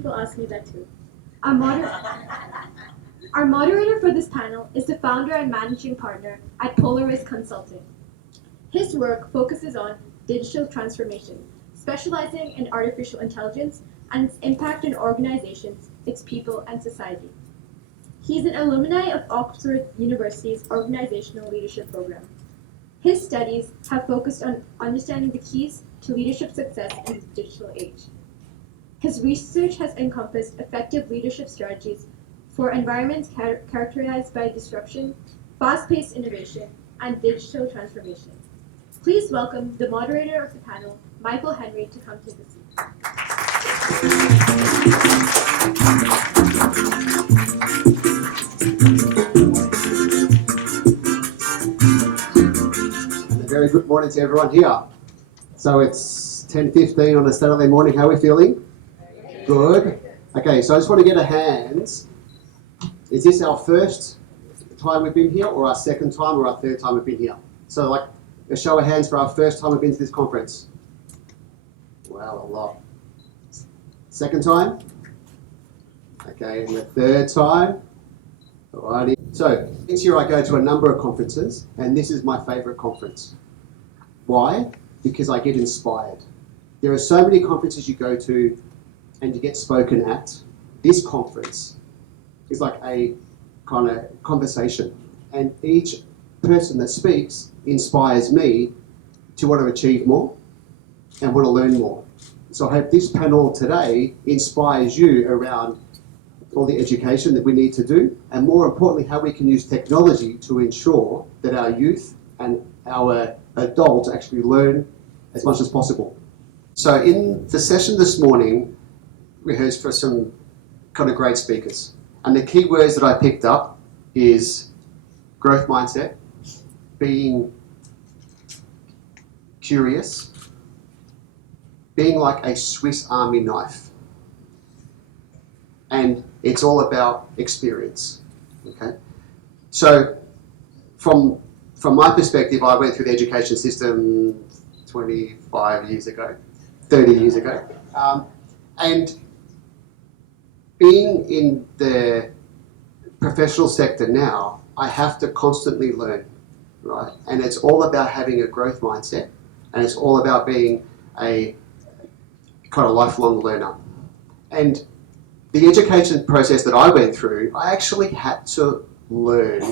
people ask me that too. Our, our moderator for this panel is the founder and managing partner at IYLIF Consulting. His work focuses on digital transformation, specializing in artificial intelligence and its impact on organizations, its people, and society. He's an alumni of Oxford University's Organizational Leadership Program. His studies have focused on understanding the keys to leadership success in the digital age. His research has encompassed effective leadership strategies for environments characterized by disruption, fast-paced innovation, and digital transformation. Please welcome the moderator of the panel, Michael Henry, to come take a seat. And a very good morning to everyone here. So it's 10:15 on a Saturday morning. How are we feeling? Good. Okay, so I just want to get a hands. Is this our first time we've been here, or our second time, or our third time we've been here? So like a show of hands for our first time we've been to this conference. Wow, a lot. Second time? Okay, and the third time? Alrighty. So this year I go to a number of conferences, and this is my favourite conference. Why? Because I get inspired. There are so many conferences you go to and you get spoken at. This conference is like a kind of conversation, and each person that speaks inspires me to want to achieve more and want to learn more. So I hope this panel today inspires you around all the education that we need to do, and more importantly, how we can use technology to ensure that our youth and our adults actually learn as much as possible. So in the session this morning, we heard for some kind of great speakers. And the key words that I picked up is growth mindset, being curious, being like a Swiss Army knife. And it's all about experience, okay? So from my perspective, I went through the education system 25 years ago, 30 years ago. And being in the professional sector now, I have to constantly learn, right? And it's all about having a growth mindset, and it's all about being a kind of lifelong learner. And the education process that I went through, I actually had to learn,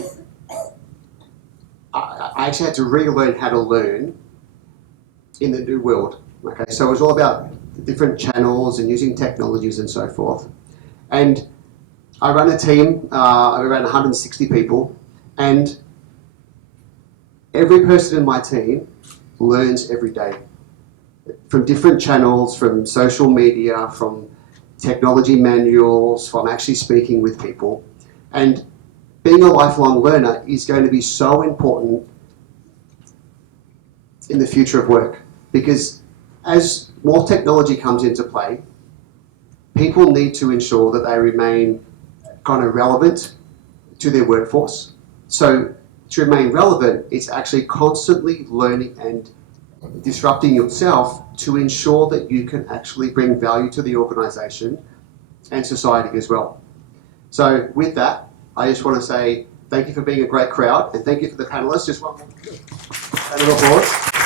I actually had to relearn how to learn in the new world, okay? So it was all about the different channels and using technologies and so forth. And I run a team of around 160 people, and every person in my team learns every day from different channels, from social media, from technology manuals, from actually speaking with people. And being a lifelong learner is going to be so important in the future of work, because as more technology comes into play, people need to ensure that they remain kind of relevant to their workforce. So to remain relevant, it's actually constantly learning and disrupting yourself to ensure that you can actually bring value to the organisation and society as well. So with that, I just want to say thank you for being a great crowd, and thank you for the panellists. Just one round of applause.